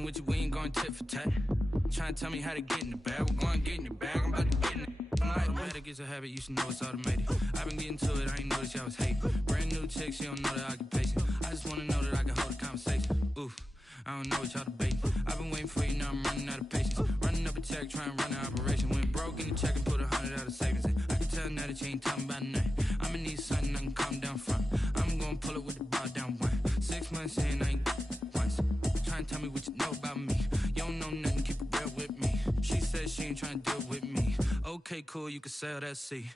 Riding with you, we ain't going tit for tat. Trying to tell me how to get in the bag. We're going to get in the bag. I'm about to get in it. Automatic is a habit, you should know it's automated. I've been getting to it, I ain't noticed y'all was hating. Brand new chick, she don't know the occupation. I just wanna know that I can hold a conversation. Oof, I don't know what y'all debating. I've been waiting for you, now I'm running out of patience. Running up a check, trying to run an operation. Went broke in the check and put 100 out of savings in. I can tell now that you ain't talking about nothing. I'ma need something I can calm down front. I'm gonna pull it with the bar down one. 6 months in, I ain't once. Trying to tell me what you know about me. You don't know nothing, keep it real with me. She said she ain't trying to deal with me. Okay, cool, you can sell that seat.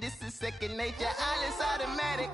This is second nature, all is automatic.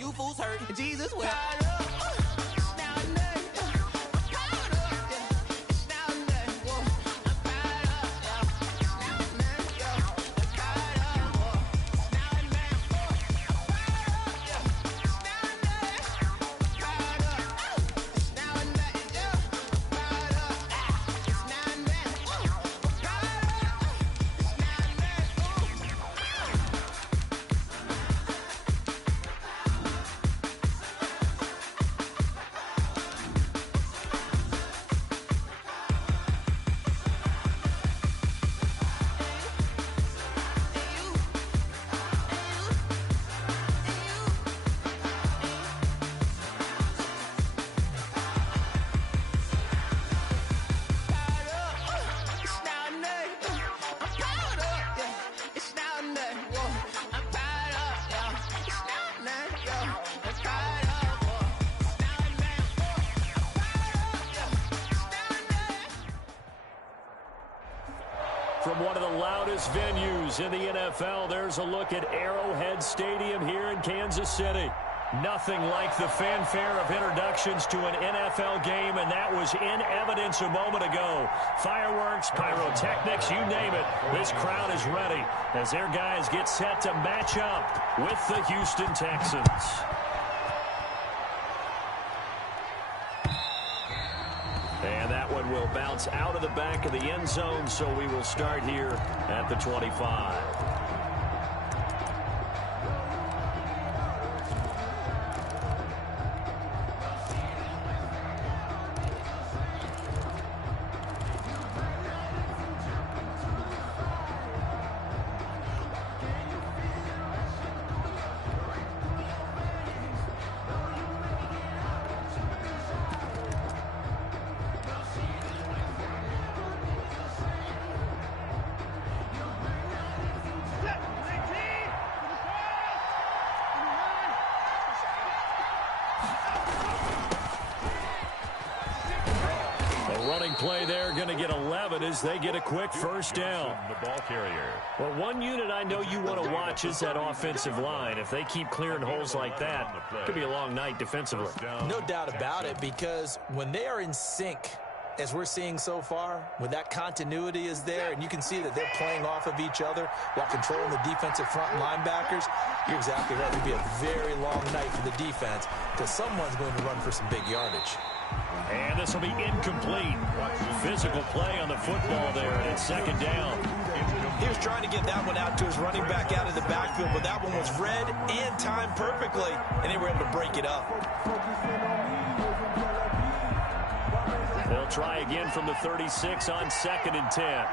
You fools hurt. Jesus will. From one of the loudest venues in the NFL, there's a look at Arrowhead Stadium here in Kansas City. Nothing like the fanfare of introductions to an NFL game, and that was in evidence a moment ago. Fireworks, pyrotechnics, you name it. This crowd is ready as their guys get set to match up with the Houston Texans. And that one will bounce out of the back of the end zone, so we will start here at the 25. Running play there, going to get 11 as they get a quick first down. The ball carrier. Well, one unit I know you want to watch is that offensive line. If they keep clearing holes like that, it could be a long night defensively. No doubt about it, because when they are in sync, as we're seeing so far, when that continuity is there and you can see that they're playing off of each other while controlling the defensive front linebackers, you're exactly right. It'll be a very long night for the defense because someone's going to run for some big yardage. And this will be incomplete. Physical play on the football there, and it's second down. He was trying to get that one out to his running back out of the backfield, but that one was read and timed perfectly, and they were able to break it up. They'll try again from the 36 on 2nd and 10.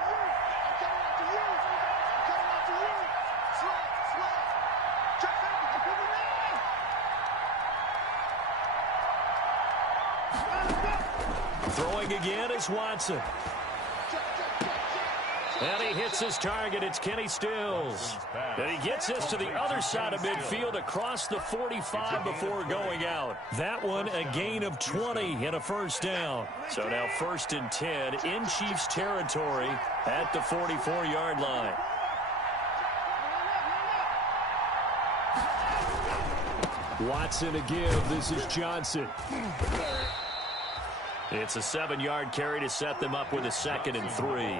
Throwing again is Watson. And he hits his target. It's Kenny Stills. And he gets this to the other side of midfield across the 45 before going out. That one a gain of 20 and a first down. So now 1st and 10 in Chiefs territory at the 44-yard line. Watson a give. This is Johnson. It's a 7-yard carry to set them up with a 2nd and 3.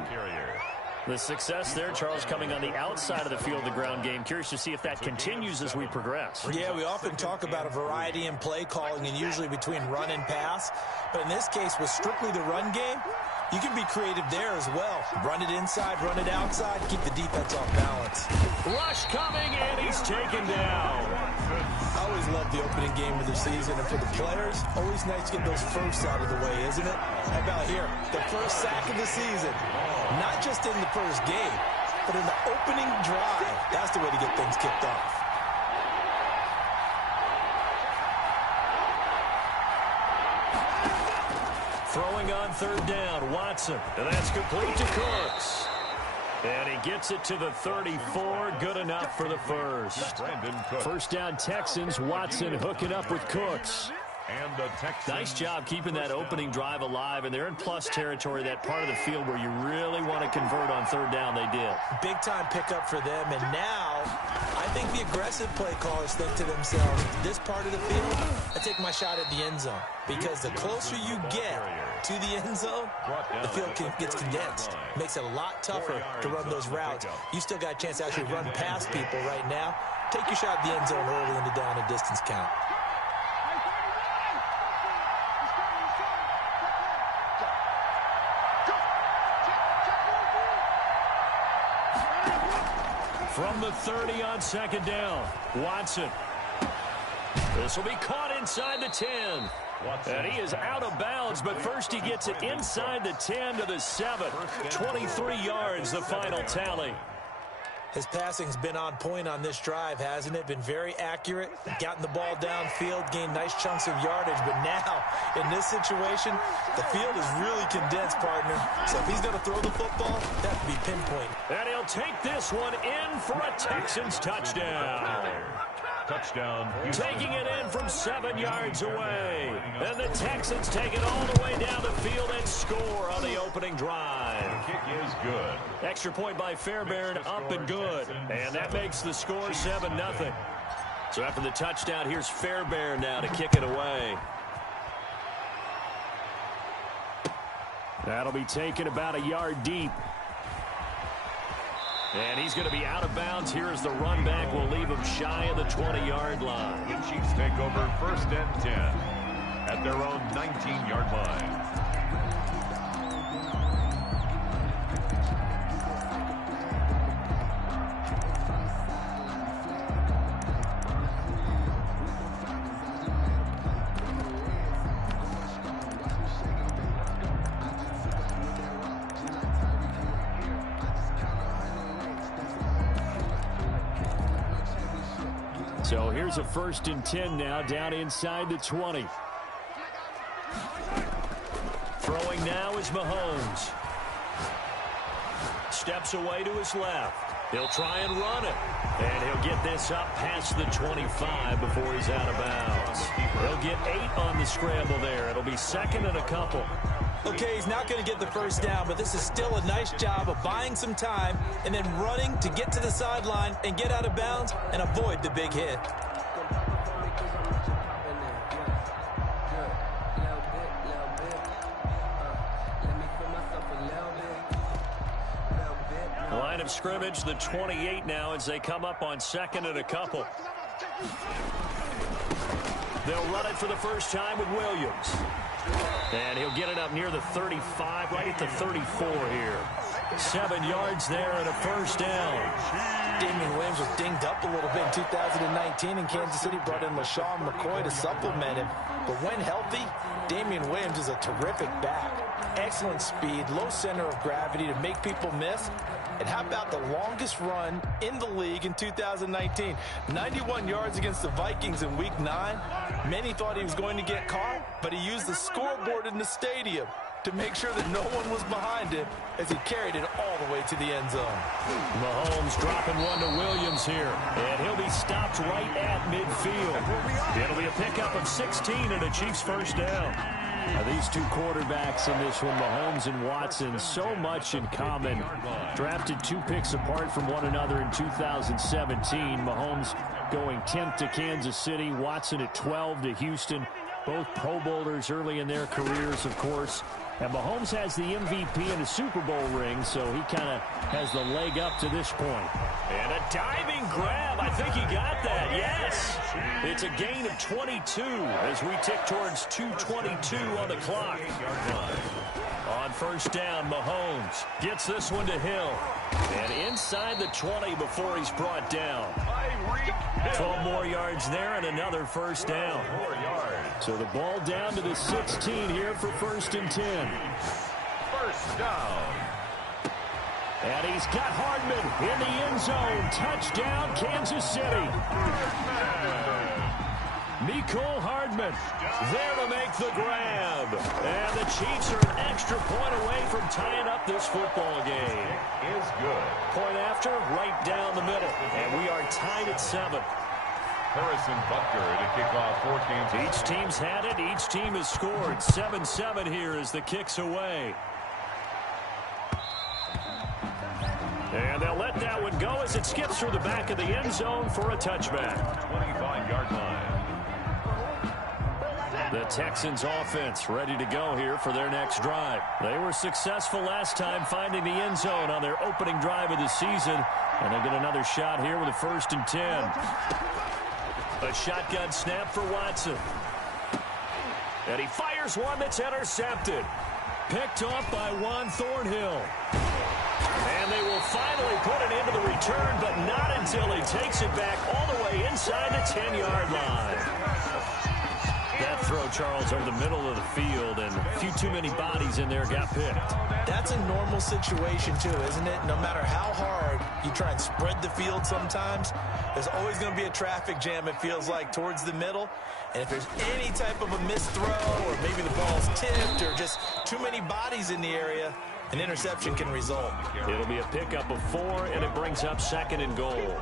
The success there, Charles, coming on the outside of the field, the ground game. Curious to see if that continues as we progress. Yeah, we often talk about a variety in play calling and usually between run and pass. But in this case, with strictly the run game, you can be creative there as well. Run it inside, run it outside, keep the defense off balance. Rush coming, and he's taken down. I always love the opening game of the season, and for the players, always nice to get those firsts out of the way, isn't it? How about here? The first sack of the season. Not just in the first game, but in the opening drive. That's the way to get things kicked off. Throwing on 3rd down, Watson. And that's complete to Cooks. And he gets it to the 34. Good enough for the first. First down Texans. Watson hooking up with Cooks. And the Texans. Nice job keeping that opening drive alive, and they're in plus territory, that part of the field where you really want to convert on 3rd down. They did. Big-time pickup for them, and now I think the aggressive play callers think to themselves, this part of the field, I take my shot at the end zone, because the closer you get to the end zone, the field gets condensed. Makes it a lot tougher to run those routes. You still got a chance to actually run past people right now. Take your shot at the end zone early in the down and distance count. From the 30 on 2nd down, Watson. This will be caught inside the 10. And he is out of bounds, but first he gets it inside the 10 to the 7. 23 yards, the final tally. His passing's been on point on this drive, hasn't it? Been very accurate, gotten the ball downfield, gained nice chunks of yardage. But now, in this situation, the field is really condensed, partner. So if he's going to throw the football, that would be pinpoint. And he'll take this one in for a Texans touchdown. Touchdown. Taking it in from 7 yards away. And the Texans take it all the way down the field and score on the opening drive. The kick is good. Extra point by Fairbairn, up and good. And that makes the score 7-0. So after the touchdown, here's Fairbairn now to kick it away. That'll be taken about a yard deep. And he's going to be out of bounds here as the run back will leave him shy of the 20-yard line. The Chiefs take over 1st and 10 at their own 19-yard line. So here's a 1st and 10 now, down inside the 20. Throwing now is Mahomes. Steps away to his left. He'll try and run it. And he'll get this up past the 25 before he's out of bounds. He'll get 8 on the scramble there. It'll be second and a couple. Okay, he's not going to get the first down, but this is still a nice job of buying some time and then running to get to the sideline and get out of bounds and avoid the big hit. Line of scrimmage, the 28 now as they come up on second and a couple. They'll run it for the first time with Williams. And he'll get it up near the 35, right at the 34 here. 7 yards there and a first down. Damian Williams was dinged up a little bit in 2019, and Kansas City brought in LaShawn McCoy to supplement him. But when healthy, Damian Williams is a terrific back. Excellent speed, low center of gravity to make people miss. And how about the longest run in the league in 2019? 91 yards against the Vikings in Week 9. Many thought he was going to get caught, but he used the scoreboard in the stadium to make sure that no one was behind him as he carried it all the way to the end zone. Mahomes dropping one to Williams here, and he'll be stopped right at midfield. It'll be a pickup of 16 and a Chiefs first down. Now, these two quarterbacks in this one, Mahomes and Watson, so much in common. Drafted 2 picks apart from one another in 2017. Mahomes going 10th to Kansas City, Watson at 12 to Houston. Both Pro Bowlers early in their careers, of course. And Mahomes has the MVP and a Super Bowl ring, so he kind of has the leg up to this point. And a diving grab. I think he got that. Yes. It's a gain of 22 as we tick towards 2:22 on the clock. On first down, Mahomes gets this one to Hill. And inside the 20 before he's brought down. 12 more yards there and another first down. So the ball down to the 16 here for first and 10. First down. And he's got Hardman in the end zone. Touchdown, Kansas City. Mecole Hardman there to make the grab. And the Chiefs are an extra point away from tying up this football game. Is good. Point after, right down the middle. And we are tied at 7. Harrison Butker to kick off 4 games. Each team's had it. Each team has scored. 7-7 here as the kick's away. And they'll let that one go as it skips through the back of the end zone for a touchback. 25-yard line. The Texans offense ready to go here for their next drive. They were successful last time finding the end zone on their opening drive of the season. And they get another shot here with a first and 10. A shotgun snap for Watson. And he fires one that's intercepted. Picked off by Juan Thornhill. And they will finally put it into the return, but not until he takes it back all the way inside the 10-yard line. That throw, Charles, over the middle of the field, and a few too many bodies in there got picked. That's a normal situation, too, isn't it? No matter how hard you try and spread the field sometimes, there's always going to be a traffic jam, it feels like, towards the middle. And if there's any type of a missed throw, or maybe the ball's tipped, or just too many bodies in the area, an interception can result. It'll be a pickup of 4, and it brings up second and goal.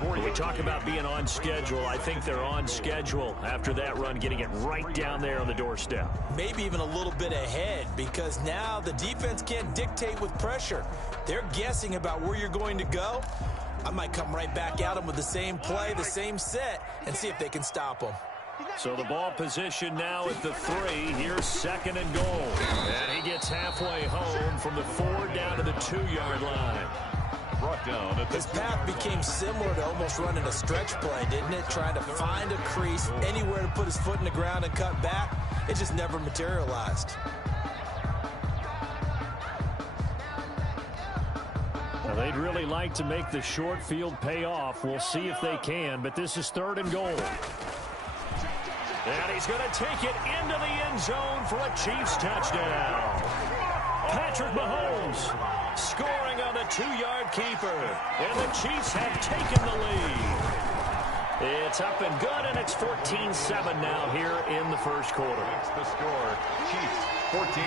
When we talk about being on schedule, I think they're on schedule after that run, getting it right down there on the doorstep. Maybe even a little bit ahead, because now the defense can't dictate with pressure. They're guessing about where you're going to go. I might come right back at them with the same play, the same set, and see if they can stop them. So the ball position now at the 3. Here's second and goal. And he gets halfway home from the 4 down to the 2-yard line. Brought down at His path became similar to almost running a stretch play, didn't it? Trying to find a crease, anywhere to put his foot in the ground and cut back. It just never materialized. Now, they'd really like to make the short field pay off. We'll see if they can, but this is third and goal. And he's going to take it into the end zone for a Chiefs touchdown. Patrick Mahomes scoring on the 2-yard keeper. And the Chiefs have taken the lead. It's up and good, and it's 14-7 now here in the first quarter. That's the score. Chiefs 14,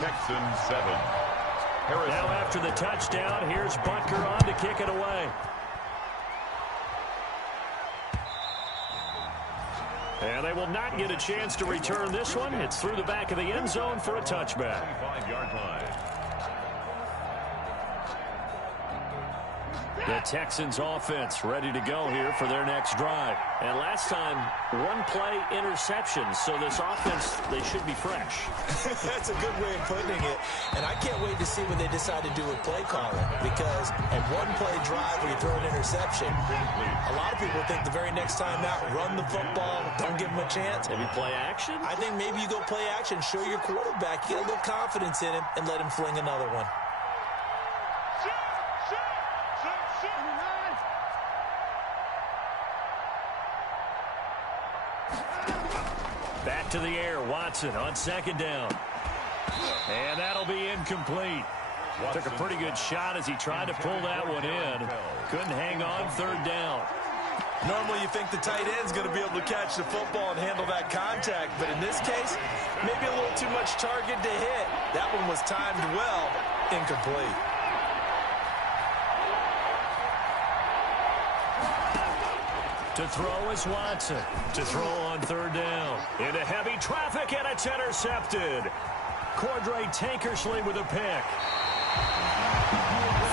Texans 7. Now after the touchdown, here's Butker on to kick it away. And they will not get a chance to return this one. It's through the back of the end zone for a touchback. 25-yard line. The Texans offense ready to go here for their next drive. And last time, one-play interception. So this offense, they should be fresh. That's a good way of putting it. And I can't wait to see what they decide to do with play calling. Because a one-play drive where you throw an interception, a lot of people think the very next time out, run the football, don't give them a chance. Maybe play action? I think maybe you go play action, show your quarterback, get a little confidence in him, and let him fling another one. Back to the air, Watson on second down. And that'll be incomplete. Took a pretty good shot as he tried to pull that one in. Couldn't hang on third down. Normally you think the tight end's going to be able to catch the football and handle that contact, but in this case, maybe a little too much target to hit. That one was timed well, incomplete. To throw is Watson. To throw on third down. Into heavy traffic, and it's intercepted. Cordray Tankersley with a pick.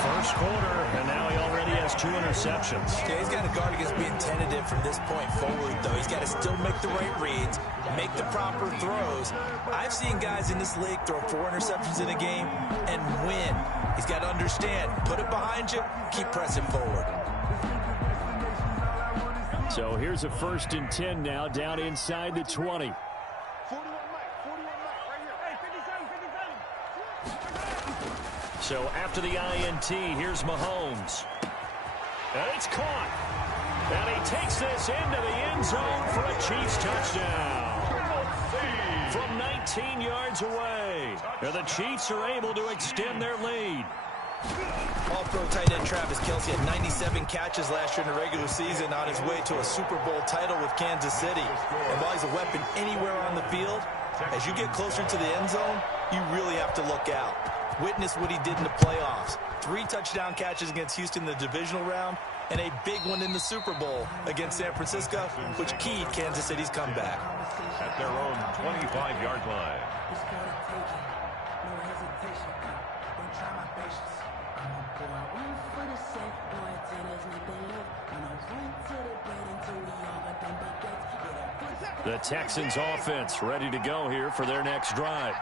First quarter, and now he already has 2 interceptions. Yeah, he's got to guard against being tentative from this point forward, though. He's got to still make the right reads, make the proper throws. I've seen guys in this league throw 4 interceptions in a game and win. He's got to understand, put it behind you, keep pressing forward. So here's a 1st and 10 now, down inside the 20. So after the INT, here's Mahomes. And it's caught. And he takes this into the end zone for a Chiefs touchdown. From 19 yards away. And the Chiefs are able to extend their lead. All-pro tight end Travis Kelce had 97 catches last year in the regular season on his way to a Super Bowl title with Kansas City. And while he's a weapon anywhere on the field, as you get closer to the end zone, you really have to look out. Witness what he did in the playoffs. 3 touchdown catches against Houston in the divisional round, and a big one in the Super Bowl against San Francisco, which keyed Kansas City's comeback. At their own 25-yard line. The Texans offense ready to go here for their next drive.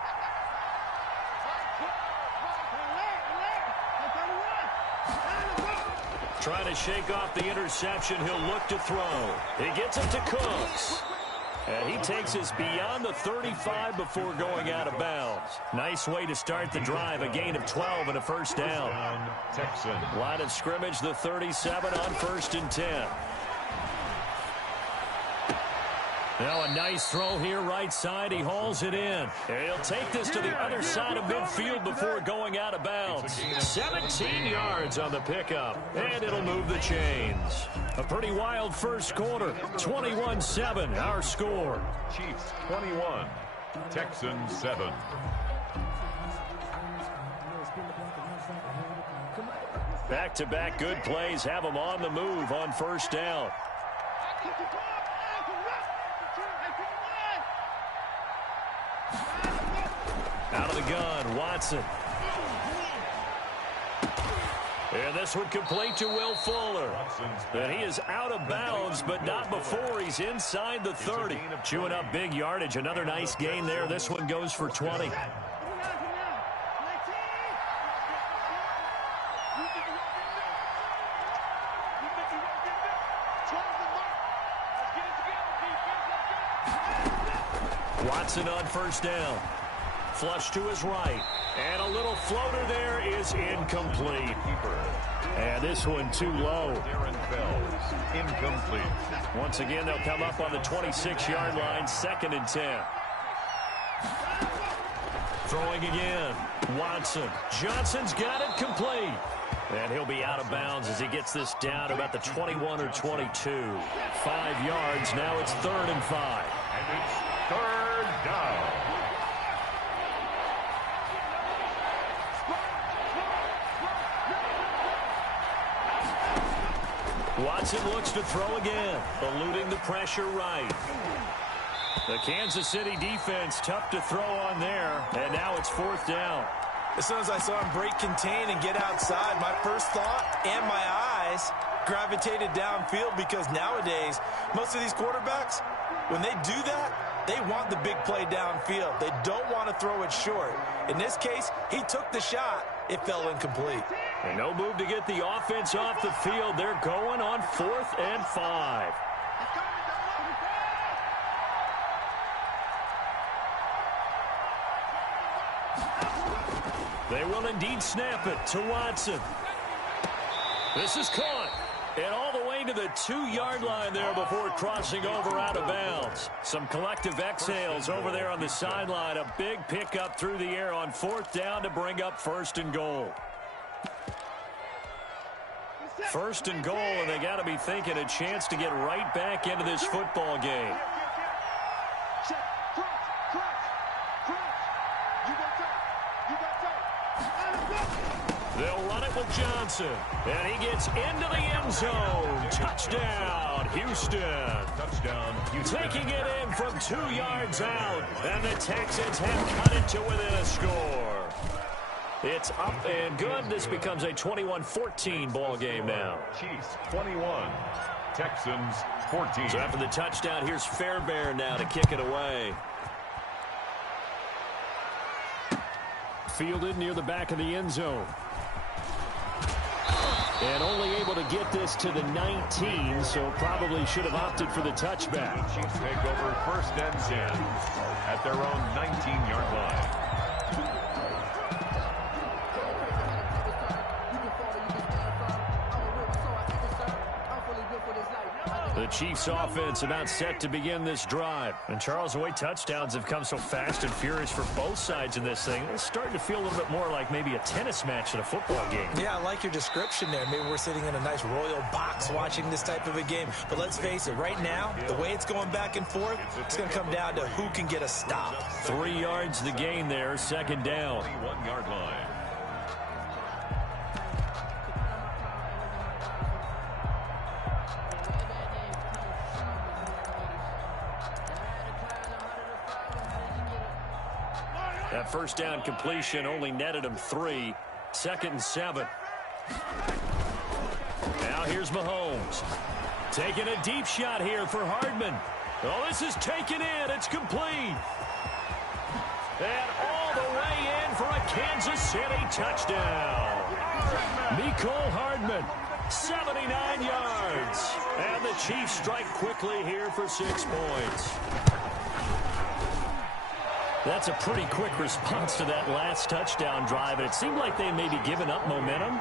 Trying to shake off the interception. He'll look to throw. He gets it to Cooks. And he takes us beyond the 35 before going out of bounds. Nice way to start the drive. A gain of 12 and a first down. Texans. Line of scrimmage, the 37 on 1st and 10. Now a nice throw here right side. He hauls it in. And he'll take this to the other side of midfield before going out of bounds. 17 yards on the pickup. And it'll move the chains. A pretty wild first quarter. 21-7 our score. Chiefs 21. Texans 7. Back-to-back good plays have them on the move on first down. Out of the gun, Watson. And this one complete to Will Fuller. And he is out of bounds, but not before he's inside the 30. Chewing up big yardage. Another nice gain there. This one goes for 20. Watson on first down. Flush to his right. And a little floater there is incomplete. And this one too low. Incomplete. Once again, they'll come up on the 26-yard line, 2nd and 10. Throwing again. Watson. Johnson's got it complete. And he'll be out of bounds as he gets this down to about the 21 or 22. 5 yards. Now it's 3rd and 5. And it's 3rd down. Watson looks to throw again, eluding the pressure right. The Kansas City defense tough to throw on there, and now it's 4th down. As soon as I saw him break contain and get outside, my first thought and my eyes gravitated downfield, because nowadays, most of these quarterbacks, when they do that, they want the big play downfield. They don't want to throw it short. In this case, he took the shot. It fell incomplete. And no move to get the offense off the field. They're going on 4th and 5. They will indeed snap it to Watson. This is caught. And all the way to the 2-yard line there before crossing over out of bounds. Some collective exhales over there on the sideline. A big pickup through the air on 4th down to bring up 1st and goal. 1st and goal, and they got to be thinking a chance to get right back into this football game. They'll run it with Johnson, and he gets into the end zone. Touchdown, Houston. Touchdown, Houston. Taking it in from 2 yards out, and the Texans have cut it to within a score. It's up and good. This becomes a 21-14 ball game now. Chiefs 21, Texans 14. So after the touchdown, here's Fairbairn now to kick it away. Fielded near the back of the end zone. And only able to get this to the 19, so probably should have opted for the touchback. The Chiefs take over 1st and 10 at their own 19-yard line. The Chiefs offense about set to begin this drive. And Charles, the way touchdowns have come so fast and furious for both sides in this thing, it's starting to feel a little bit more like maybe a tennis match in a football game. Yeah, I like your description there. Maybe we're sitting in a nice royal box watching this type of a game. But let's face it, right now, the way it's going back and forth, it's going to come down to who can get a stop. 3 yards the gain there, 2nd down. 21-yard line. That 1st down completion only netted him 3. 2nd and 7. Now here's Mahomes. Taking a deep shot here for Hardman. Oh, this is taken in. It's complete. And all the way in for a Kansas City touchdown. Mecole Hardman, 79 yards. And the Chiefs strike quickly here for 6 points. That's a pretty quick response to that last touchdown drive. And it seemed like they may be giving up momentum.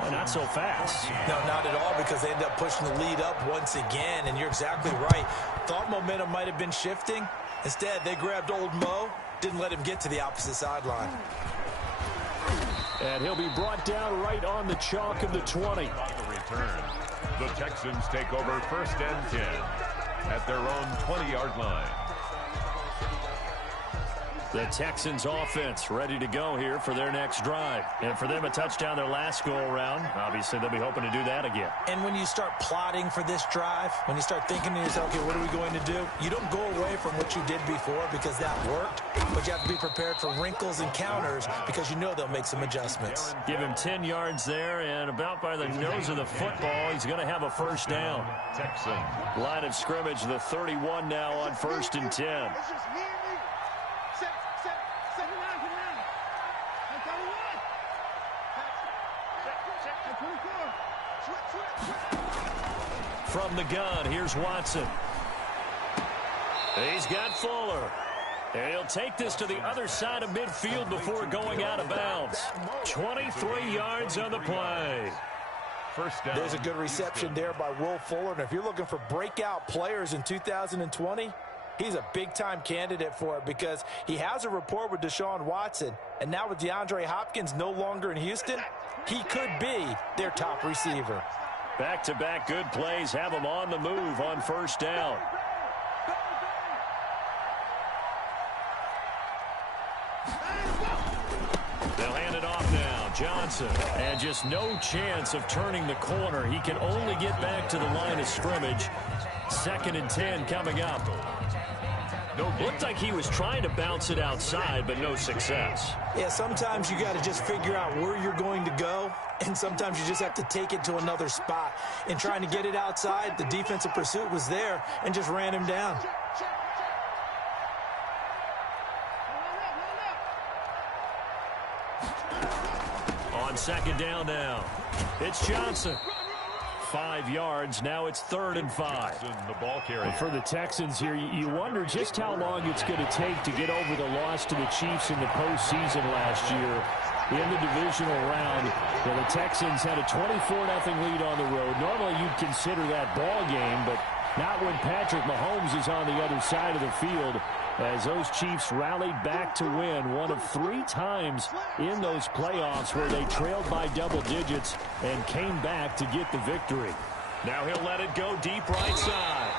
Well, not so fast. No, not at all, because they end up pushing the lead up once again. And you're exactly right. Thought momentum might have been shifting. Instead, they grabbed old Mo. Didn't let him get to the opposite sideline. And he'll be brought down right on the chalk of the 20. On the return, the Texans take over 1st and 10 at their own 20-yard line. The Texans offense ready to go here for their next drive. And for them, a touchdown their last go-around. Obviously, they'll be hoping to do that again. And when you start plotting for this drive, when you start thinking to yourself, okay, what are we going to do? You don't go away from what you did before because that worked. But you have to be prepared for wrinkles and counters because you know they'll make some adjustments. Give him 10 yards there, and about by the nose of the football, he's going to have a 1st down. Texans. Line of scrimmage, the 31 now on 1st and 10. From the gun, here's Watson. He's got Fuller. And he'll take this to the other side of midfield before going out of bounds. 23 yards on the play. 1st down. There's a good reception there by Will Fuller. And if you're looking for breakout players in 2020, he's a big-time candidate for it because he has a rapport with Deshaun Watson. And now with DeAndre Hopkins no longer in Houston, he could be their top receiver. Back-to-back good plays have him on the move on 1st down. They'll hand it off now Johnson. And just no chance of turning the corner. He can only get back to the line of scrimmage. 2nd and 10 coming up. Looked like he was trying to bounce it outside, but no success. Yeah, sometimes you got to just figure out where you're going to go, and sometimes you just have to take it to another spot. In trying to get it outside, the defensive pursuit was there and just ran him down. On 2nd down now, it's Johnson. 5 yards. Now it's 3rd and 5. The ball carrier. For the Texans here, you wonder just how long it's going to take to get over the loss to the Chiefs in the postseason last year in the divisional round. Well, the Texans had a 24-0 lead on the road. Normally you'd consider that ball game, but not when Patrick Mahomes is on the other side of the field, as those Chiefs rallied back to win one of 3 times in those playoffs where they trailed by double digits and came back to get the victory. Now he'll let it go deep right side.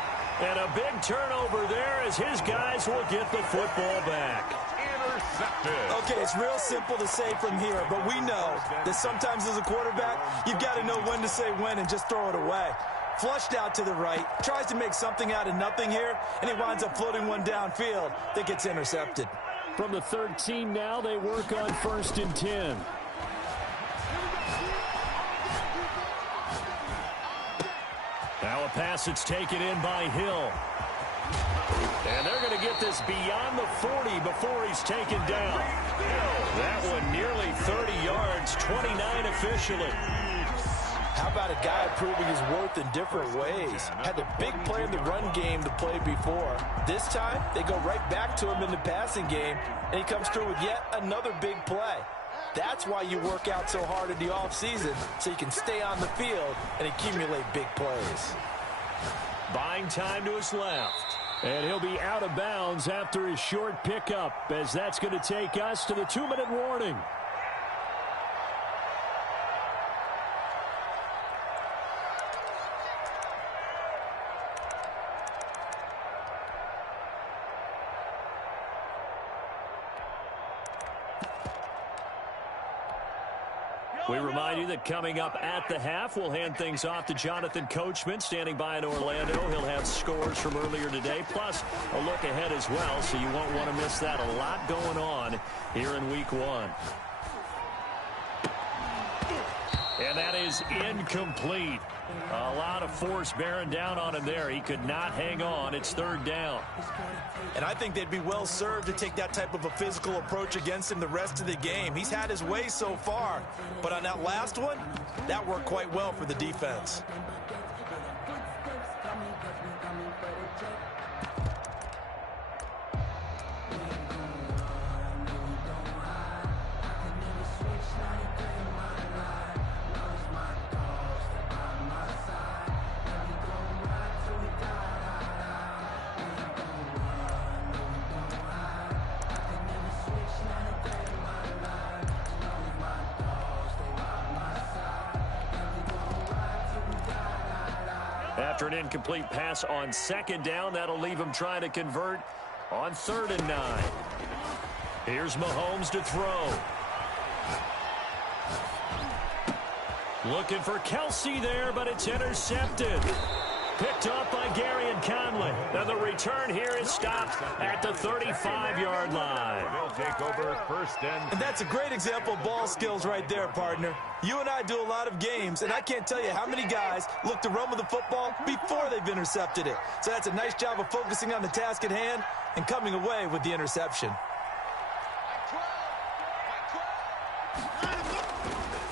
And a big turnover there as his guys will get the football back. Intercepted. Okay, it's real simple to say from here, but we know that sometimes as a quarterback, you've got to know when to say when and just throw it away. Flushed out to the right, tries to make something out of nothing here, and he winds up floating one downfield that gets intercepted. From the 13 now, they work on 1st and 10. Now a pass that's taken in by Hill. And they're going to get this beyond the 40 before he's taken down. That one nearly 30 yards, 29 officially. How about a guy proving his worth in different ways? Had a big play in the run game to play before. This time, they go right back to him in the passing game, and he comes through with yet another big play. That's why you work out so hard in the offseason, so you can stay on the field and accumulate big plays. Buying time to his left. And he'll be out of bounds after his short pickup, as that's going to take us to the 2-minute warning. We remind you that coming up at the half, we'll hand things off to Jonathan Coachman, standing by in Orlando. He'll have scores from earlier today, plus a look ahead as well, so you won't want to miss that. A lot going on here in Week 1. And that is incomplete. A lot of force bearing down on him there. He could not hang on. It's 3rd down. And I think they'd be well served to take that type of a physical approach against him the rest of the game. He's had his way so far, but on that last one, that worked quite well for the defense. After an incomplete pass on 2nd down, that'll leave him trying to convert on 3rd and 9. Here's Mahomes to throw. Looking for Kelsey there, but it's intercepted. Picked up by Gary and Conley. Now the return here is stopped at the 35-yard line. They'll take over 1st and 10. And that's a great example of ball skills right there, partner. You and I do a lot of games, and I can't tell you how many guys look to run with the football before they've intercepted it. So that's a nice job of focusing on the task at hand and coming away with the interception.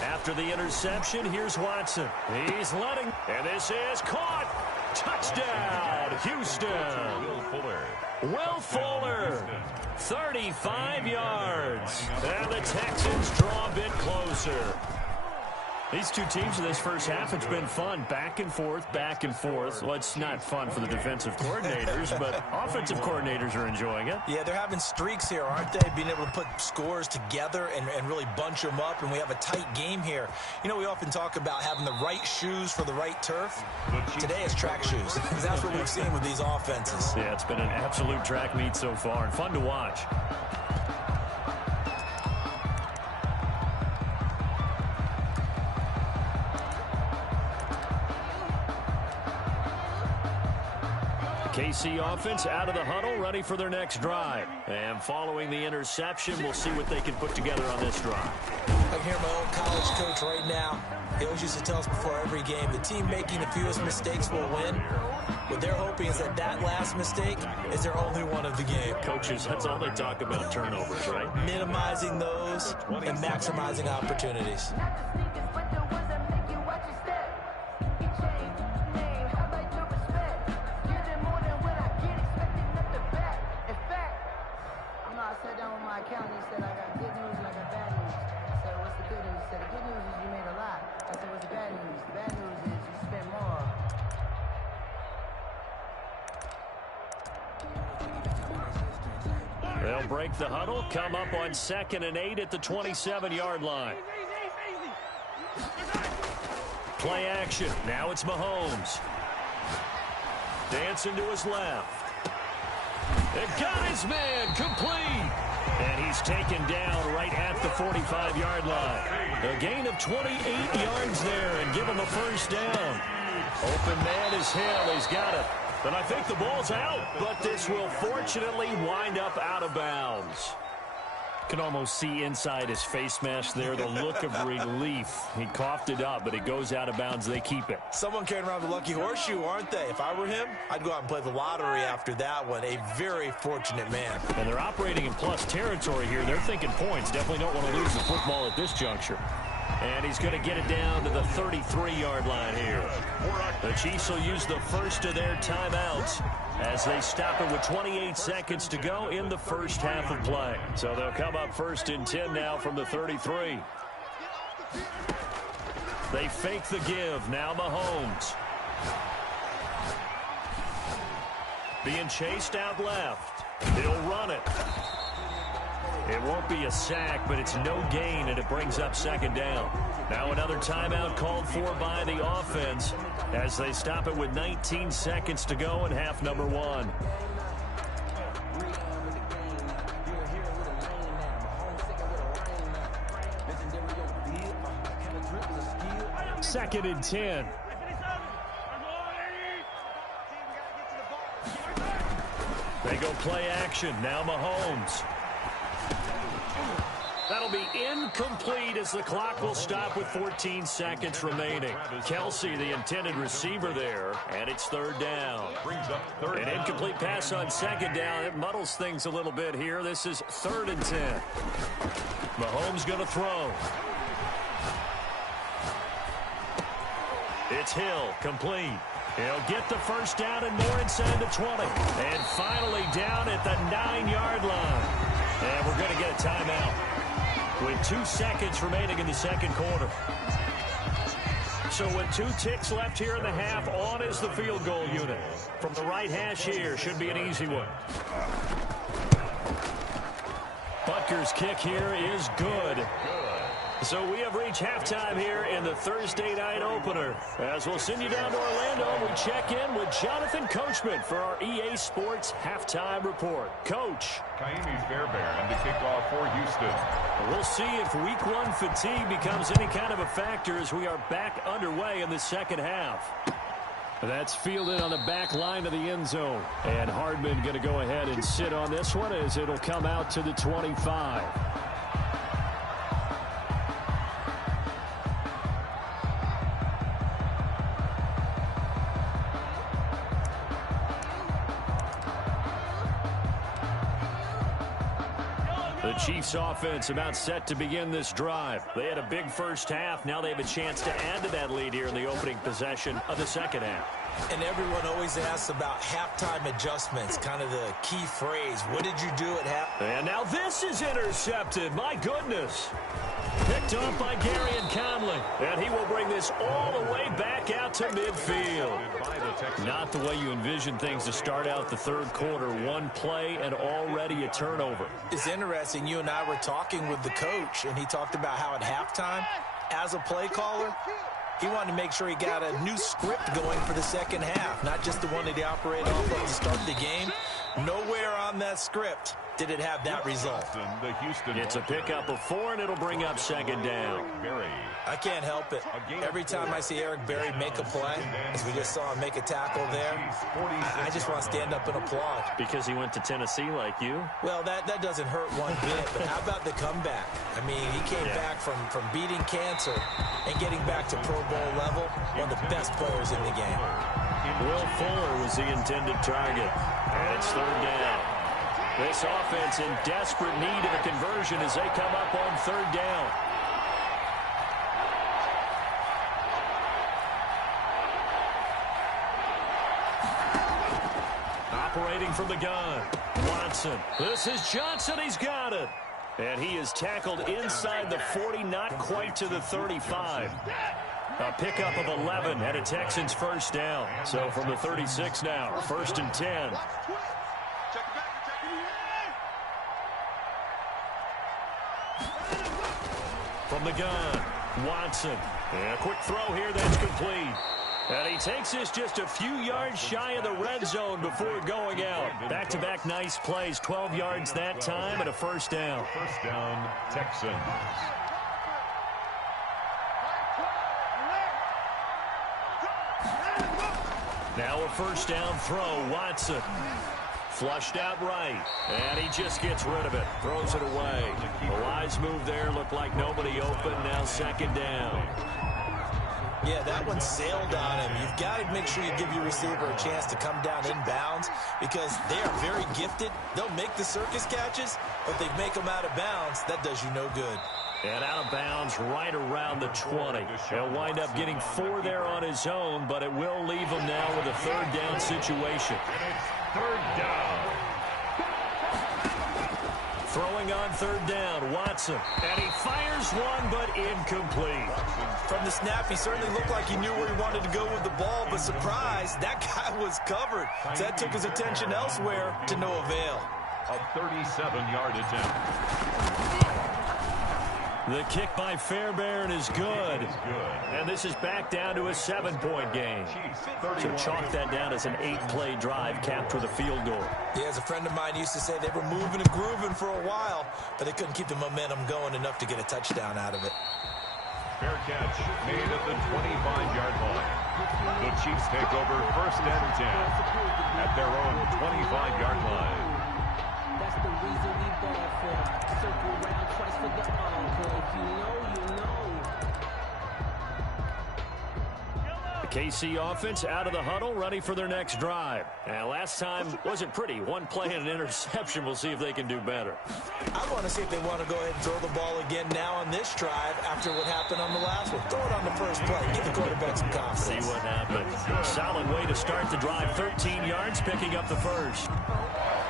After the interception, here's Watson. He's letting, and this is caught. Touchdown, Houston. Will Fuller, 35 yards. And the Texans draw a bit closer. These two teams in this first half, it's been fun. Back and forth, back and forth. Well, it's not fun for the defensive coordinators, but offensive coordinators are enjoying it. Yeah, they're having streaks here, aren't they? Being able to put scores together and really bunch them up, and we have a tight game here. You know, we often talk about having the right shoes for the right turf. Today it's track shoes. That's what we've seen with these offenses. Yeah, it's been an absolute track meet so far, and fun to watch. KC offense out of the huddle, ready for their next drive. And following the interception, we'll see what they can put together on this drive. I hear my old college coach right now. He always used to tell us before every game, the team making the fewest mistakes will win. What they're hoping is that last mistake is their only one of the game. Coaches, that's all they talk about, turnovers, right? Minimizing those and maximizing opportunities. They'll break the huddle, come up on 2nd and 8 at the 27-yard line. Play action. Now it's Mahomes. Dancing to his left. It got his man complete. And he's taken down right at the 45-yard line. A gain of 28 yards there and give him a first down. Open man is Hill. He's got it. And I think the ball's out, but this will fortunately wind up out of bounds. Can almost see inside his face mask there the look of relief. He coughed it up, but it goes out of bounds. They keep it. Someone carrying around the lucky horseshoe, aren't they? If I were him, I'd go out and play the lottery after that one. A very fortunate man. And they're operating in plus territory here. They're thinking points. Definitely don't want to lose the football at this juncture. And he's going to get it down to the 33-yard line here. The Chiefs will use the first of their timeouts as they stop it with 28 seconds to go in the first half of play. So they'll come up 1st and 10 now from the 33. They fake the give. Now Mahomes. Being chased out left. He'll run it. It won't be a sack, but it's no gain, and it brings up 2nd down. Now another timeout called for by the offense as they stop it with 19 seconds to go in half number 1. Second and 10. They go play action. Now Mahomes. That'll be incomplete as the clock will stop with 14 seconds remaining. Kelsey, the intended receiver there, and it's 3rd down. An incomplete pass on 2nd down. It muddles things a little bit here. This is 3rd and 10. Mahomes going to throw. It's Hill, complete. He'll get the first down and more inside the 20. And finally down at the 9-yard line. And we're going to get a timeout with 2 seconds remaining in the 2nd quarter. So with 2 ticks left here in the half, on is the field goal unit. From the right hash here, should be an easy one. Butker's kick here is good. So we have reached halftime here in the Thursday night opener. As we'll send you down to Orlando, we check in with Jonathan Coachman for our EA Sports Halftime Report. Coach. Kaimi Fairbairn to kick off for Houston. We'll see if Week 1 fatigue becomes any kind of a factor as we are back underway in the second half. That's fielded on the back line of the end zone. And Hardman going to go ahead and sit on this one as it'll come out to the 25. The Chiefs offense about set to begin this drive. They had a big first half. Now they have a chance to add to that lead here in the opening possession of the second half. And everyone always asks about halftime adjustments, kind of the key phrase. What did you do at half? And now this is intercepted. My goodness. Picked off by Gary and Conley. And he will bring this all the way back out to midfield. Not the way you envision things to start out the third quarter. One play and already a turnover. It's interesting. You and I were talking with the coach, and he talked about how at halftime, as a play caller, he wanted to make sure he got a new script going for the second half, not just the one that he operated off of to start the game, Nowhere on that script did it have that result. It's a pickup of 4, and it'll bring up second down. I can't help it. Every time I see Eric Berry make a play, as we just saw him make a tackle there, I just want to stand up and applaud. Because he went to Tennessee like you? Well, that doesn't hurt one bit, but how about the comeback? I mean, he came back from beating cancer and getting back to Pro Bowl level, one of the best players in the game. Will Fuller was the intended target, and it's third down. This offense in desperate need of a conversion as they come up on third down. Operating from the gun, Watson. This is Johnson. He's got it. And he is tackled inside the 40, not quite to the 35. A pickup of 11 and a Texans first down. So from the 36 now, 1st and 10. From the gun, Watson. And a quick throw here that's complete. And he takes this just a few yards shy of the red zone before going out. Back-to-back nice plays, 12 yards that time and a first down. First down, Texans. Now a first down throw, Watson. Flushed out right, and he just gets rid of it. Throws it away. A wise move there. Looked like nobody open. Now second down. Yeah, that one sailed on him. You've got to make sure you give your receiver a chance to come down inbounds because they are very gifted. They'll make the circus catches, but they make them out of bounds. That does you no good. And out of bounds right around the 20. He'll wind up getting 4 there on his own, but it will leave him now with a third down situation. Third down. Throwing on third down, Watson. And he fires one, but incomplete. From the snap, he certainly looked like he knew where he wanted to go with the ball, but surprise, that guy was covered. So that took his attention elsewhere to no avail. A 37-yard attempt. The kick by Fairbairn is good. And this is back down to a 7-point game. So chalk that down as an 8-play drive capped with a field goal. Yeah, as a friend of mine used to say, they were moving and grooving for a while, but they couldn't keep the momentum going enough to get a touchdown out of it. Fair catch made at the 25-yard line. The Chiefs take over 1st and 10 at their own 25-yard line. That's the reason we ball for. Circle around twice for the encore. If you know, you know. The KC offense out of the huddle, ready for their next drive. And last time wasn't pretty. 1 play and an interception. We'll see if they can do better. I want to see if they want to go ahead and throw the ball again now on this drive after what happened on the last one. Throw it on the first play. Give the quarterback some confidence. See what happens. Solid way to start the drive. 13 yards, picking up the first.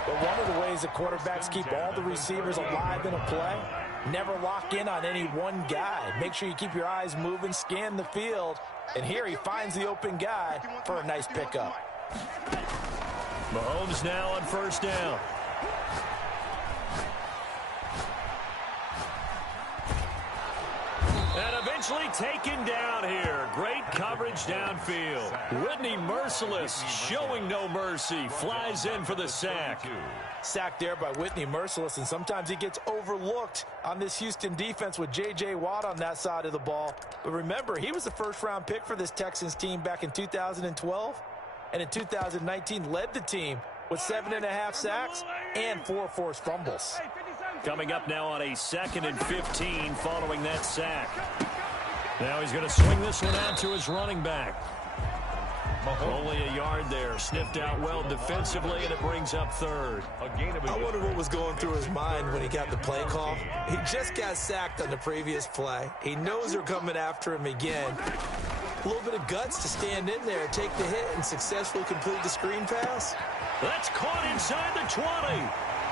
But one of the ways that quarterbacks keep all the receivers alive in a play, never lock in on any one guy. Make sure you keep your eyes moving, scan the field, and here he finds the open guy for a nice pickup. Mahomes now on first down. And eventually taken down here. Great coverage downfield. Whitney Merciless showing no mercy. Flies in for the sack. Sacked there by Whitney Merciless, and sometimes he gets overlooked on this Houston defense with J.J. Watt on that side of the ball. But remember, he was the first-round pick for this Texans team back in 2012, and in 2019 led the team with 7.5 sacks and 4 forced fumbles. Coming up now on a 2nd and 15 following that sack. Now he's going to swing this one out to his running back. Only a yard there. Sniffed out well defensively, and it brings up third. I wonder what was going through his mind when he got the play call. He just got sacked on the previous play. He knows they're coming after him again. A little bit of guts to stand in there, take the hit, and successfully complete the screen pass. That's caught inside the 20.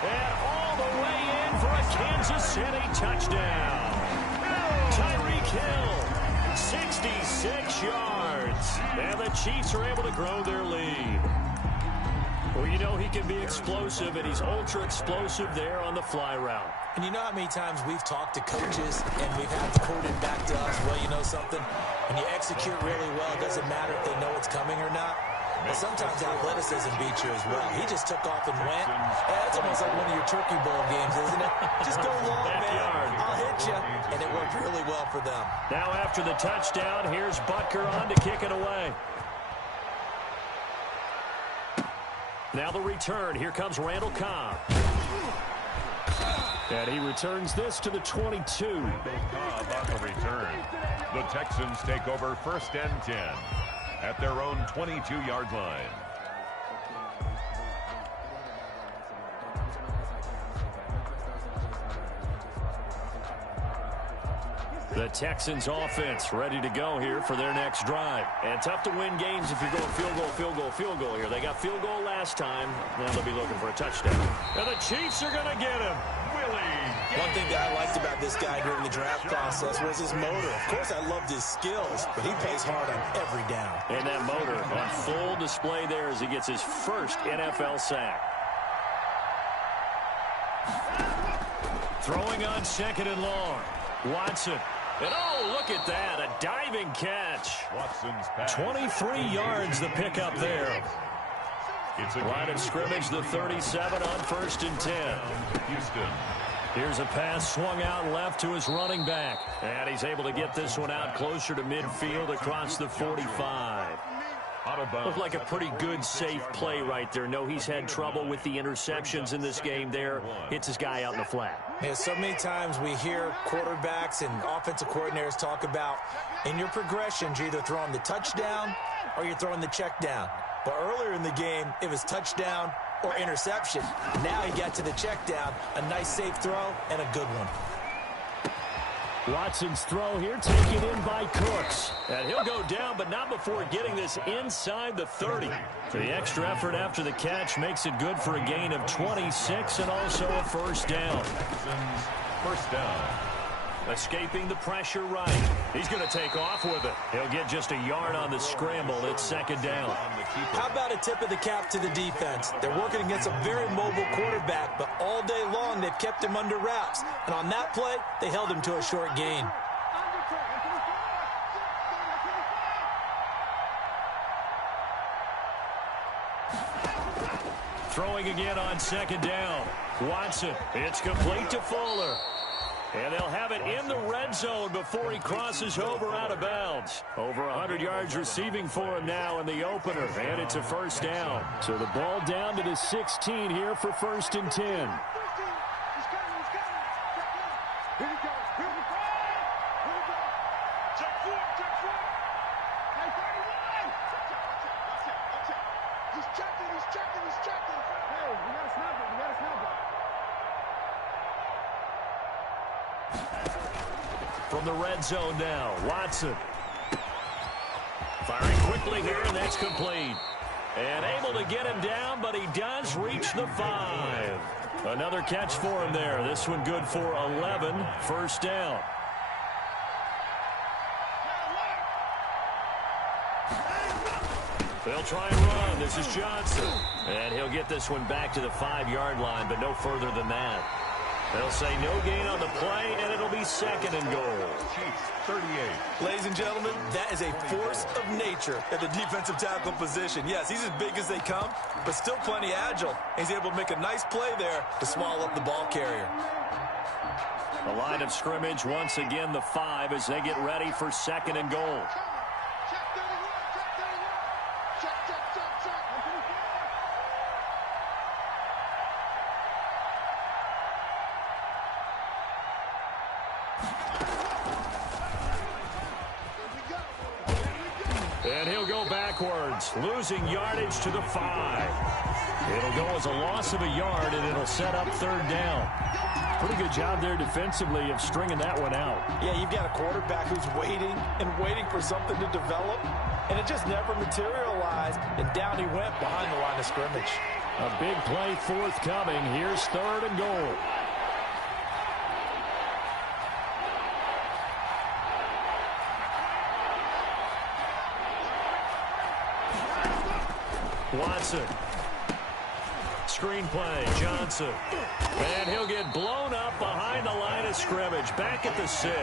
And all the way in for a Kansas City touchdown. Tyreek Hill, 66 yards. And the Chiefs are able to grow their lead. Well, you know he can be explosive, and he's ultra-explosive there on the fly route. And you know how many times we've talked to coaches, and we've had to quote it back to us, well, you know something? When you execute really well, it doesn't matter if they know it's coming or not. But sometimes athleticism beats you as well. He just took off and went. It's almost like one of your turkey bowl games, isn't it? Just go long, man. I'll hit you. And it worked really well for them. Now after the touchdown, here's Butker on to kick it away. Now the return. Here comes Randall Cobb. And he returns this to the 22. Cobb on the return. The Texans take over 1st and 10 at their own 22-yard line. The Texans offense ready to go here for their next drive. And tough to win games if you're going field goal, field goal, field goal here. They got field goal last time. Now they'll be looking for a touchdown. And the Chiefs are going to get him. One thing that I liked about this guy during the draft process was his motor. Of course, I loved his skills, but he plays hard on every down. And that motor on full display there as he gets his first NFL sack. Throwing on 2nd and long. Watson. And oh, look at that. A diving catch. Watson's pass. 23 yards the pickup there. It's a line of scrimmage, the 37 on 1st and 10. Houston. Here's a pass swung out left to his running back. And he's able to get this one out closer to midfield across the 45. Looked like a pretty good, safe play right there. No, he's had trouble with the interceptions in this game there. Hits his guy out in the flat. Yeah, so many times we hear quarterbacks and offensive coordinators talk about in your progressions, you're either throwing the touchdown or you're throwing the check down. But earlier in the game, it was touchdown or interception. Now he got to the check down, a nice safe throw, and a good one. Watson's throw here taken in by Cooks. And he'll go down, but not before getting this inside the 30. The extra effort after the catch makes it good for a gain of 26 and also a 1st down. First down. Escaping the pressure right. He's going to take off with it. He'll get just a yard on the scramble. It's 2nd down. How about a tip of the cap to the defense? They're working against a very mobile quarterback, but all day long they've kept him under wraps. And on that play, they held him to a short gain. Throwing again on 2nd down. Watson. It's complete to Fuller. And they'll have it in the red zone before he crosses over out of bounds. Over 100 yards receiving for him now in the opener. And it's a 1st down. So the ball down to the 16 here for 1st and 10. From the red zone now, Watson. Firing quickly here, and that's complete. And able to get him down, but he does reach the 5. Another catch for him there. This one good for 11. 1st down. They'll try and run. This is Johnson. And he'll get this one back to the 5-yard line, but no further than that. They'll say no gain on the play, and it'll be 2nd and goal. Chiefs, 38. Ladies and gentlemen, that is a force of nature at the defensive tackle position. Yes, he's as big as they come, but still plenty agile. He's able to make a nice play there to swallow up the ball carrier. The line of scrimmage, once again, the 5 as they get ready for 2nd and goal. And he'll go backwards, losing yardage to the 5. It'll go as a loss of a yard, and it'll set up 3rd down. Pretty good job there defensively of stringing that one out. Yeah, you've got a quarterback who's waiting and waiting for something to develop, and it just never materialized, and down he went behind the line of scrimmage. A big play forthcoming. Here's 3rd and goal. Watson. Screen play, Johnson. And he'll get blown up behind the line of of scrimmage, back at the 6.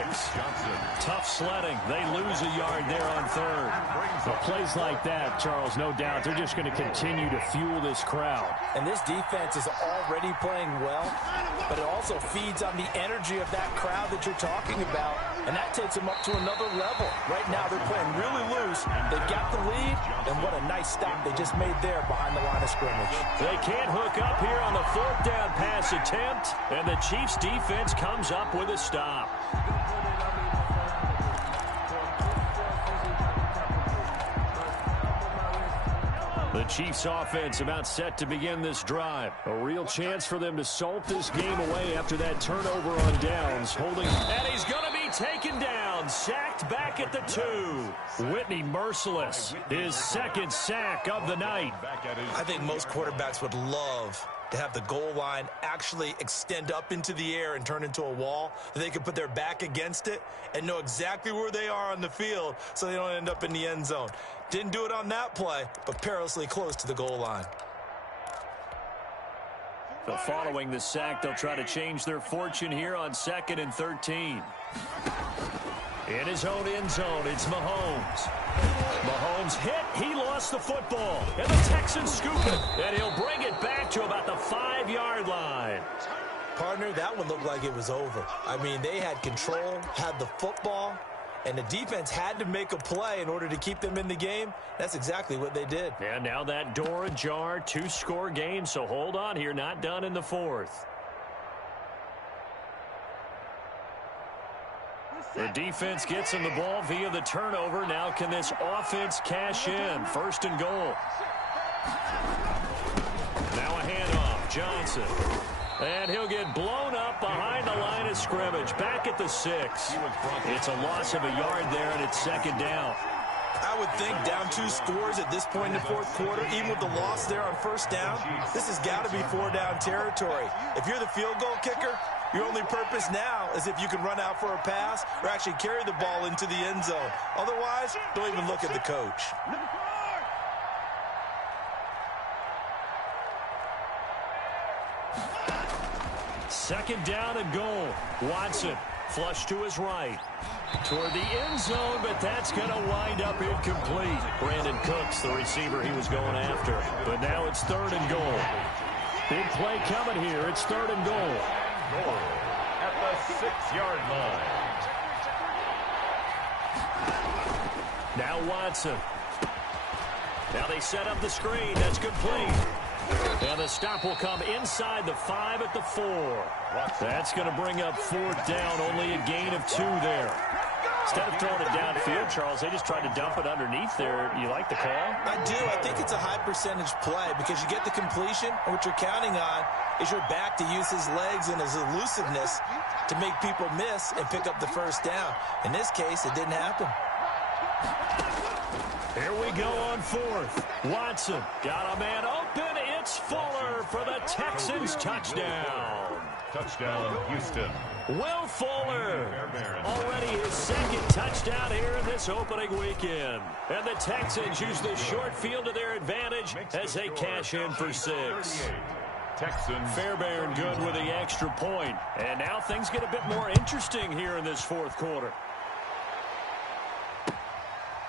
Tough sledding. They lose a yard there on 3rd. So plays like that, Charles, no doubt, they're just going to continue to fuel this crowd. And this defense is already playing well, but it also feeds on the energy of that crowd that you're talking about, and that takes them up to another level. Right now, they're playing really loose. They've got the lead, and what a nice stop they just made there behind the line of scrimmage. They can't hook up here on the 4th down pass attempt, and the Chiefs defense comes up with a stop. The Chiefs offense about set to begin this drive. A real chance for them to salt this game away after that turnover on downs. And he's going to be taken down. Sacked back at the 2. Whitney merciless. His 2nd sack of the night. I think most quarterbacks would love to have the goal line actually extend up into the air and turn into a wall. They can put their back against it and know exactly where they are on the field so they don't end up in the end zone. Didn't do it on that play, but perilously close to the goal line. So following the sack, they'll try to change their fortune here on 2nd and 13. In his own end zone, it's Mahomes. Mahomes hit. He lost the football. And the Texans scoop it. And he'll bring it back to about the 5-yard line. Partner, that one looked like it was over. I mean, they had control, had the football, and the defense had to make a play in order to keep them in the game. That's exactly what they did. And now that door ajar, 2-score game, so hold on here, not done in the 4th. The defense gets him the ball via the turnover. Now can this offense cash in? 1st and goal. Now a handoff. Johnson. And he'll get blown up behind the line of scrimmage. Back at the 6. It's a loss of a yard there, and it's 2nd down. I would think down 2 scores at this point in the 4th quarter, even with the loss there on 1st down, this has got to be 4-down territory. If you're the field goal kicker, your only purpose now is if you can run out for a pass or actually carry the ball into the end zone. Otherwise, don't even look at the coach. Second down and goal. Watson flush to his right. Toward the end zone, but that's going to wind up incomplete. Brandon Cooks, the receiver he was going after. But now it's 3rd and goal. Big play coming here. It's 3rd and goal. At the 6-yard line. Now Watson. Now they set up the screen. That's complete. And the stop will come inside the 5 at the 4. That's going to bring up 4th down. Only a gain of 2 there. Instead of throwing it downfield, Charles, they just tried to dump it underneath there. You like the call? I do. I think it's a high-percentage play because you get the completion, and what you're counting on is your back to use his legs and his elusiveness to make people miss and pick up the 1st down. In this case, it didn't happen. Here we go on 4th. Watson got a man open. It's Fuller for the Texans touchdown. Touchdown, Houston. Will Fuller, already his 2nd touchdown here in this opening weekend. And the Texans use the short field to their advantage as they cash in for 6. Texans. Fairbairn good with the extra point. And now things get a bit more interesting here in this 4th quarter.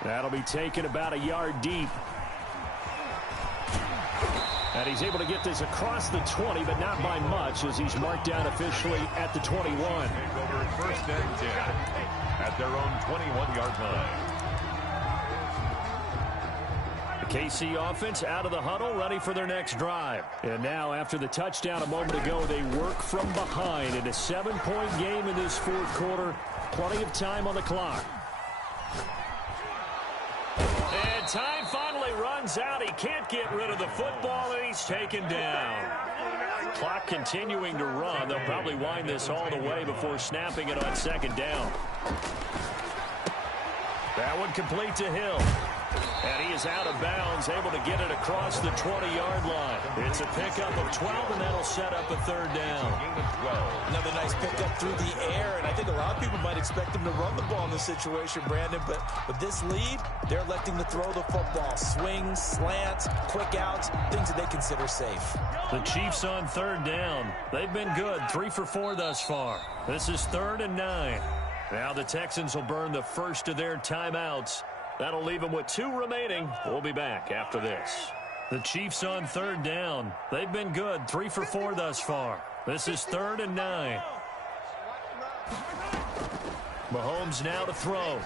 That'll be taken about a yard deep. And he's able to get this across the 20, but not by much as he's marked down officially at the 21. Take over 1st and 10 at their own 21-yard line. The KC offense out of the huddle, ready for their next drive. And now, after the touchdown a moment ago, they work from behind in a 7-point game in this 4th quarter. Plenty of time on the clock. And time finally runs out. He can't get rid of the football, and he's taken down. Clock continuing to run. They'll probably wind this all the way before snapping it on 2nd down. That one complete to Hill. And he is out of bounds, able to get it across the 20-yard line. It's a pickup of 12, and that'll set up a 3rd down. Another nice nice pickup through the air, and I think a lot of people might expect him to run the ball in this situation, Brandon, but with this lead, they're electing to throw the football. Swings, slants, quick outs, things that they consider safe. The Chiefs on third down. They've been good, 3 for 4 thus far. This is 3rd and 9. Now the Texans will burn the first of their timeouts. That'll leave them with 2 remaining. We'll be back after this. The Chiefs on third down. They've been good, 3 for 4 thus far. This is 3rd and 9. Mahomes now to throw.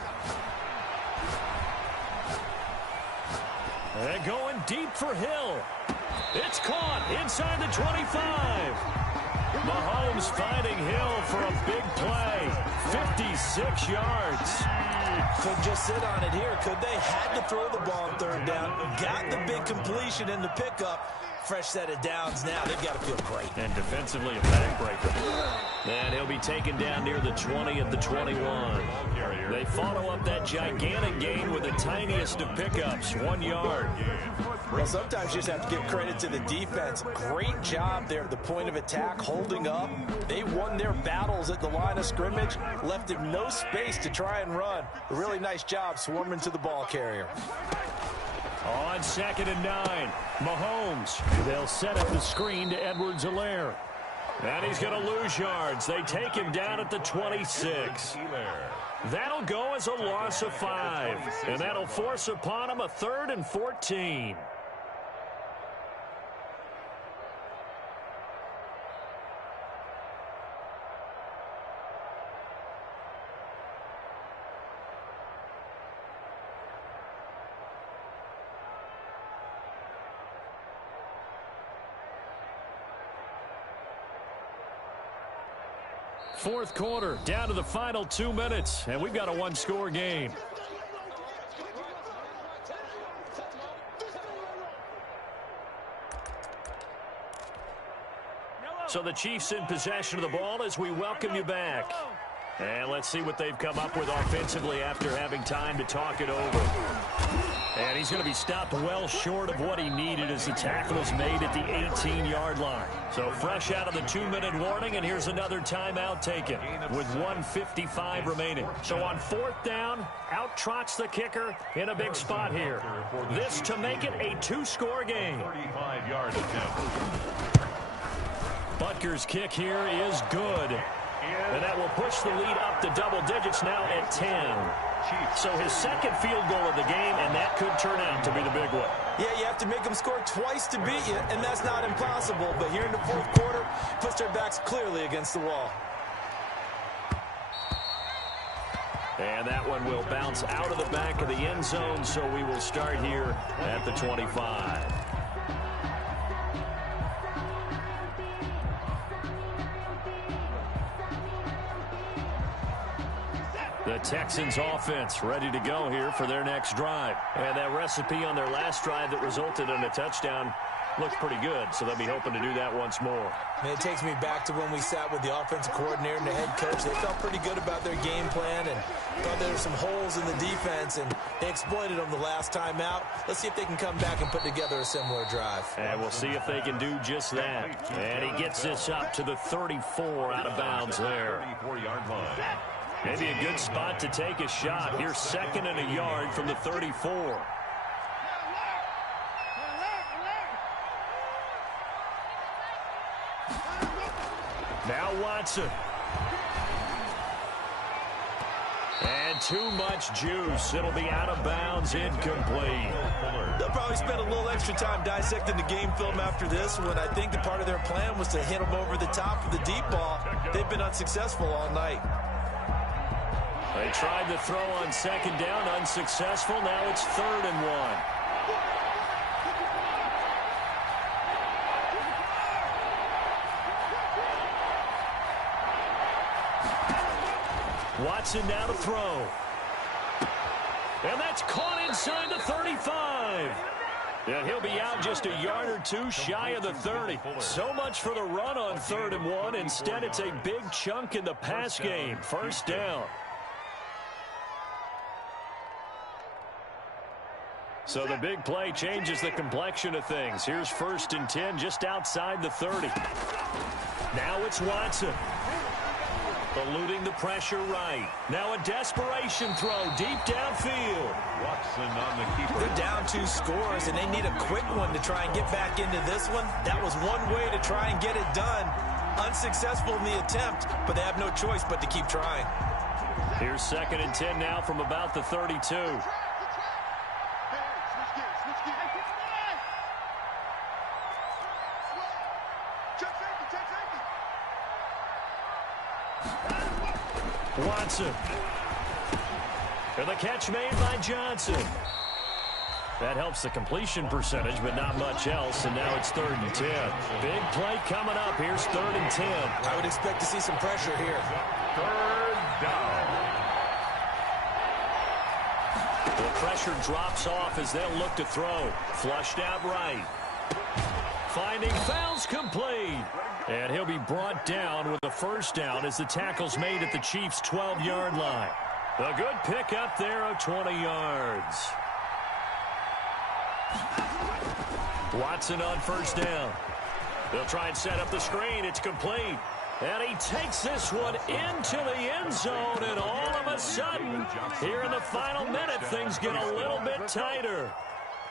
And going deep for Hill. It's caught inside the 25. Mahomes finding Hill for a big play. 56 yards. Could just sit on it here. Could they? Had to throw the ball on third down. Got the big completion in the pickup. Fresh set of downs now. They've got to feel great. And defensively a backbreaker. And he'll be taken down near the 20 at the 21. They follow up that gigantic gain with the tiniest of pickups, 1 yard. Well, sometimes you just have to give credit to the defense. Great job there at the point of attack, holding up. They won their battles at the line of scrimmage, left him no space to try and run. A really nice job swarming to the ball carrier. On 2nd and 9, Mahomes. They'll set up the screen to Edwards-Helaire. And he's going to lose yards. They take him down at the 26. That'll go as a loss of 5. And that'll force upon him a 3rd and 14. Fourth quarter, down to the final 2 minutes, and we've got a 1-score game. So the Chiefs in possession of the ball as we welcome you back. And let's see what they've come up with offensively after having time to talk it over. And he's going to be stopped well short of what he needed as the tackle is made at the 18-yard line. So fresh out of the 2-minute warning, and here's another timeout taken with 1:55 remaining. So on 4th down, out trots the kicker in a big spot here. This to make it a 2-score game. 35-yard attempt. Butker's kick here is good. And that will push the lead up to double digits now at 10. So his second field goal of the game, and that could turn out to be the big one. Yeah, you have to make them score twice to beat you, and that's not impossible. But here in the fourth quarter, puts their backs clearly against the wall. And that one will bounce out of the back of the end zone, so we will start here at the 25. The Texans offense ready to go here for their next drive. And that recipe on their last drive that resulted in a touchdown looks pretty good, so they'll be hoping to do that once more. And it takes me back to when we sat with the offensive coordinator and the head coach. They felt pretty good about their game plan and thought there were some holes in the defense, and they exploited them the last time out. Let's see if they can come back and put together a similar drive. And we'll see if they can do just that. And he gets this up to the 34 out of bounds there. 34-yard line. Maybe a good spot to take a shot. Here's 2nd and a yard from the 34. Now Watson. And too much juice. It'll be out of bounds, incomplete. They'll probably spend a little extra time dissecting the game film after this one. I think that part of their plan was to hit them over the top of the deep ball. They've been unsuccessful all night. They tried to throw on 2nd down, unsuccessful. Now it's 3rd and 1. Watson now to throw. And that's caught inside the 35. And he'll be out just a yard or two shy of the 30. So much for the run on 3rd and 1. Instead, it's a big chunk in the pass game. 1st down. So the big play changes the complexion of things. Here's 1st and 10 just outside the 30. Now it's Watson. Eluding the pressure right. Now a desperation throw deep downfield. Watson on the keeper. They're down 2 scores, and they need a quick one to try and get back into this one. That was one way to try and get it done. Unsuccessful in the attempt, but they have no choice but to keep trying. Here's 2nd and 10 now from about the 32. Watson. And the catch made by Johnson. That helps the completion percentage, but not much else. And now it's 3rd and 10. Big play coming up. Here's 3rd and 10. I would expect to see some pressure here. 3rd down. The pressure drops off as they'll look to throw. Flushed out right. Finding fouls complete. And he'll be brought down with a 1st down as the tackle's made at the Chiefs' 12-yard line. A good pickup there of 20 yards. Watson on 1st down. They'll try and set up the screen. It's complete. And he takes this one into the end zone. And all of a sudden, here in the final minute, things get a little bit tighter.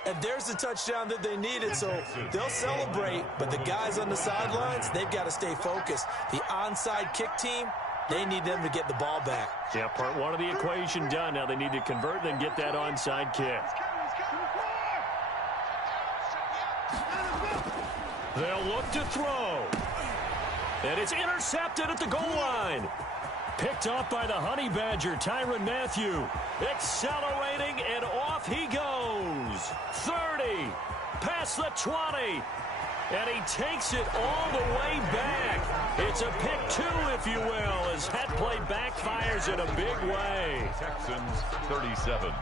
And there's the touchdown that they needed, so they'll celebrate. But the guys on the sidelines, they've got to stay focused. The onside kick team, they need them to get the ball back. Yeah, part 1 of the equation done. Now they need to convert and then get that onside kick. They'll look to throw. And it's intercepted at the goal line. Picked off by the Honey Badger, Tyrann Mathieu. Accelerating, and off he goes. 30, past the 20. And he takes it all the way back. It's a pick 2, if you will, as that play backfires in a big way. Texans 37.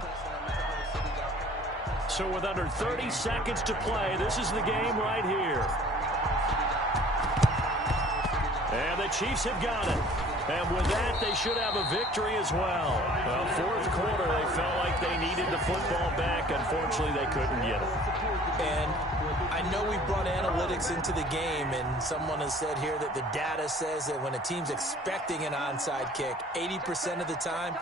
So with under 30 seconds to play, this is the game right here. And the Chiefs have got it. And with that, they should have a victory as well. Well, 4th quarter, they felt like they needed the football back. Unfortunately, they couldn't get it. And I know we brought analytics into the game, and someone has said here that the data says that when a team's expecting an onside kick, 80% of the time,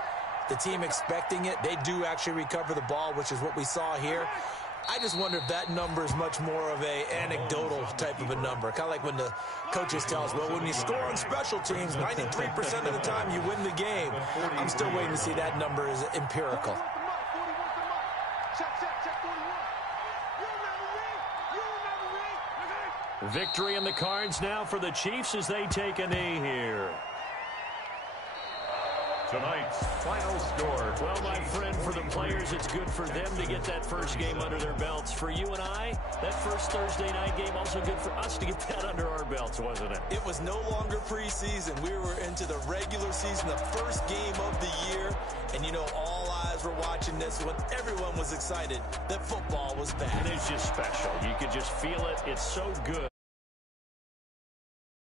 the team expecting it, they do actually recover the ball, which is what we saw here. I just wonder if that number is much more of a anecdotal type of a number. Kind of like when the coaches tell us, well, when you score on special teams, 93% of the time you win the game. I'm still waiting to see that number is empirical. Victory in the cards now for the Chiefs as they take a knee here. Tonight's final score. Well, my friend, for the players, it's good for them to get that first game under their belts. For you and I, that first Thursday night game, also good for us to get that under our belts, wasn't it? It was no longer preseason. We were into the regular season, the first game of the year. And, you know, all eyes were watching this when everyone was excited that football was back. It is just special. You could just feel it. It's so good